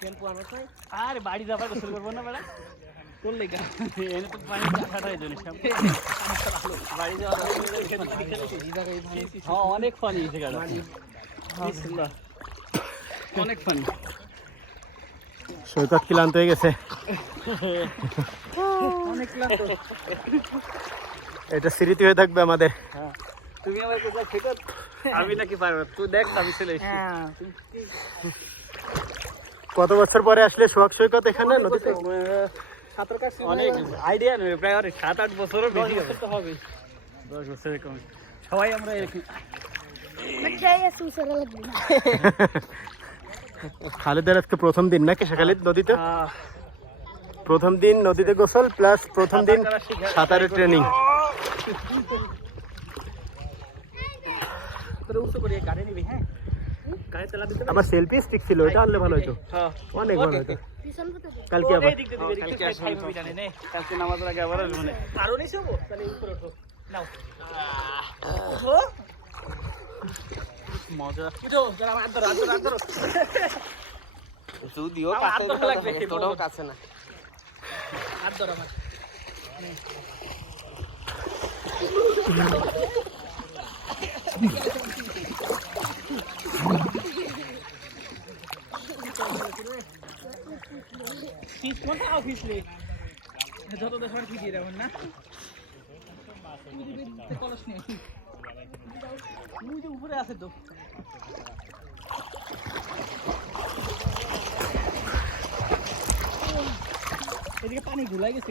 আরে বাড়ি যাবার গোসল করবো না বেড়া করলে এনে তো পানি কাটাই জিনিস বাড়ি যাওয়া হ্যাঁ অনেক ফানি অনেক ফানি সৈকত ক্লান্ত হয়ে গেছে অনেক ক্লান্ত এটা স্মৃতি হয়ে থাকবে আমাদের। তুমি আমার কোথাও সৈকত আমি নাকি পারবো তুই দেখ আমি চলে এসেছি কত বছর পরে আসলে সোহাগ সৈকত এখানে নদীতে? অনেক আইডিয়া নেই প্রায় 7-8 বছরও বেশি হবে 10 বছর কম সবাই আমরা এরকম খালেদের আজকে প্রথম দিন নাকি খালিদ নদীতে? প্রথম দিন নদীতে গোসল প্লাস প্রথম দিন সাঁতারের ট্রেনিং। আবার সেলফি স্টিক ছিল, এটা আনলে ভালো হতো, অনেক ভালো হতো। কালকে আবার কালকে নামাজের আগে আবার মানে আরো নিছে তাহলে উপরে ওঠো নাও মজা উঠো যারা হাত ধরো যদিও তোটাও কাছে না হাত ধরো আমার ফিস কোনটা অফিসলে যত দেশার কি দিয়ে দেবেন না কলস নেই মুই যে উপরে আছে তো এদিকে পানি ঘুলাই গেছে